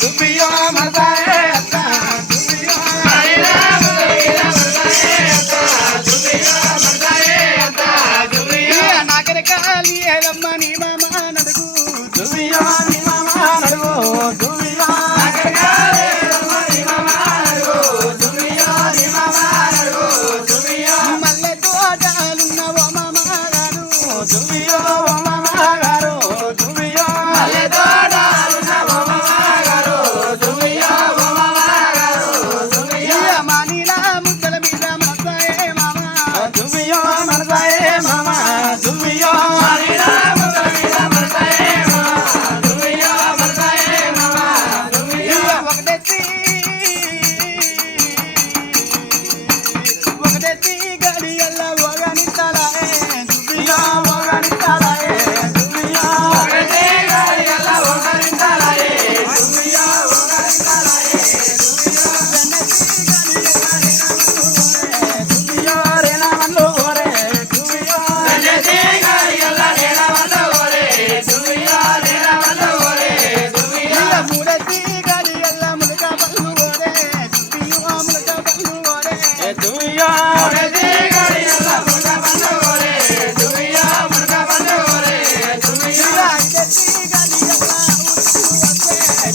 దుమియో మరసాయే అత్త దుమియో నాగరకాలి ఏలమ్మ నీ మామ నడుగు దుమియో నీ మామ నడుగు దుమియో నాగరకాలి ఏలమ్మ నీ మామ నడుగు దుమియో నీ మామ నడుగు దుమియో మల్లె తోటలున్న ఓ మామ గారు దుమియో ఓ మామ గారు దుమియో మల్లె తోటలున్న ఓ మామ గారు దుమియో ఓ మామ గారు దుమియో మానిలా ముద్దల మీద మనసాయే మామ దుమియో మనసాయే మామ దుమియో మానిలా ముద్దల మీద మనసాయే మామ దుమియో మనసాయే మామ దుమియో ఒకటేసి గడియల్ల ఓగనితలాయే దుమియో ఓగనితలాయే దుమియో ఒకటేసి గడియల్ల ఓగనితలాయే దుమియో ఓగనితలాయే దుమియో దుమియో రేనామన్లు ఓరే దుమియో వెన్నెసి గడియల్ల రేనామన్లు ఓరే దుమియో రేనామన్లు ఓరే దుమియో మూడేసి గడియల్ల ములక పల్లు ఓరే దుమియో ములక పల్లు ఓరే దుమియో మూడేసి గడియల్ల ములక పల్లు ఓరే దుమియో ములక పల్లు ఓరే దుమియో ఐదేసి గడియల్ల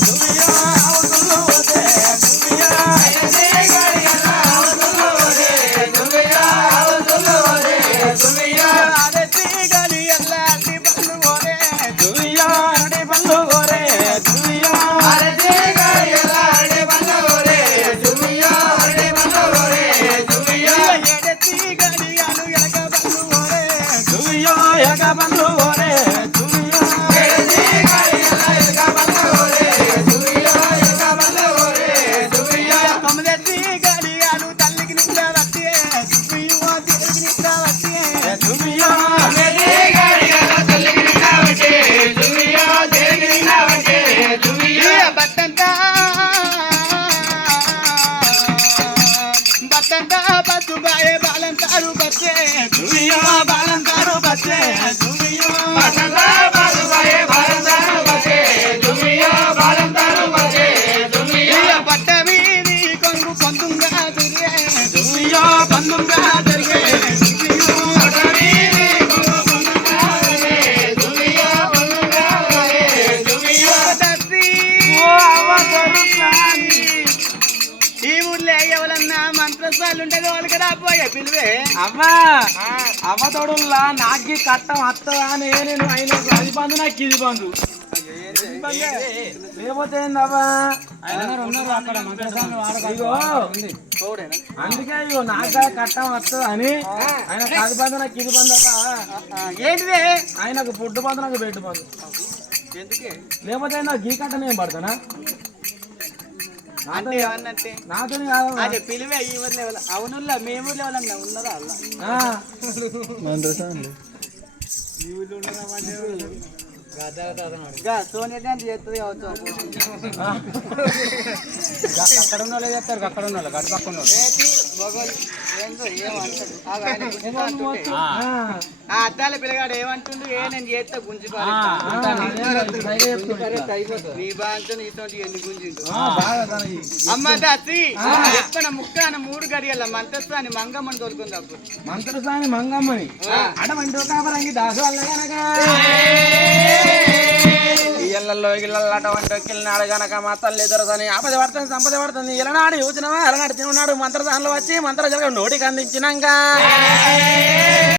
దుమియో అవుతులు ఓరే దుమియో ఐదేసి గడియల్ల అవుతులు ఓరే దుమియో అవుతులు ఓరే దుమియో ఆదేసి గడియల్ల అట్టి పల్లు ఓరే దుమియో అట్టి పల్లు ఓరే దుమియో ఆదేసి గడియల్ల అట్టి పల్లు ఓరే దుమియో అట్టి పల్లు ఓరే దుమియో ఏడేసి గడియలు ఎలక పల్లు ఓరే దుమియో ఎలక పల్లు ఓరే దుమియో ఏడేసి గడియల్ల ఎలక పల్లు ఓరే దుమియో ఎలక పల్లు ఓరే దుమియో తొమ్మిదేసి గడియలు తల్లికి నిండా వట్టి దుమియో దేవుడికి నిండా వట్టి దుమియో తొమ్మిది గడియలు తల్లికి నిండా వట్టి దుమియో దేవుడికి నిండా వట్టి దుమియో బట్టంతా పసుబాయే బాలంతారు బచ్చే దుమియో బాలంతారు బచ్చే దుమియో బట్టంతా పసుబాయే బాలంతారు బచ్చే దుమియో బాలంతారు బచ్చే దుమియో బట్ట వీధి కొంగు పొందుంగా తిరిగే దుమియో పొందుంగా తిరిగే దుమియో బట్ట వీధి కొంగు పొందుంగా తిరిగే దుమియో పొందుంగా తిరిగే దుమియో దస్సి ఓ అవతలు సాని ఈ ఊర్లో ఎవరన్నా మంత్రసాలు ఉంటే వాళ్ళకి రాబోయే పిలువే అవ్వా అవ్వ తోడుల్లా నాకు కట్టం వస్తుందా అని నేను ఆయన అది బంధు నాకు ఇది బంధు లేకపోతే ఏందవ్వా ఇగో అందుకే ఇగో నాకు కట్టం వస్తుంది అని ఆయన కాది బంధు నాకు ఇది బంధు ఏంటిదే ఆయనకు పుట్టు బంధు నాకు బెట్టు బంధు ఎందుకే లేకపోతే నాకు గీ కట్ట నేను పడతానా అంటే ఏమన్నట్టే నాతో కాదు అదే పిలువే ఈ ఊర్లో ఎవరు అవునుల్లా మీ ఊర్లో ఎవరన్నా ఉన్నారా అలా ఈ ఊర్లో ఉన్నారా సోనియా గాంధీ చేస్తుంది కావచ్చు అక్కడ ఉన్న వాళ్ళు చేస్తారు అక్కడ ఉన్న వాళ్ళు గడి పక్కన ఆ అద్దాల పిల్లగాడు ఏమంటుండు నేను చేస్తా గుంజుకోవాలి నీ బాగా నీతో ఎన్ని గుంజిండు అమ్మ దాసి చెప్పిన ముక్కన 3 గడియల మంత్రస్థాని మంగమ్మని దొరుకుంది అప్పుడు మంత్రసాని మంగమ్మని అడమంటూ కాపరంగి దాసు వల్ల కనుక ఇళ్ళల్లో ఇళ్ళల్లో కిళ్ళనాడు గనక మా తల్లి దొరకని ఆపద పడుతుంది సంపద పడుతుంది ఇలనాడు యోచనవా అలనాడు తిన్నాడు మంత్రదానంలో వచ్చి మంత్ర జరగ నోటికి అందించినాక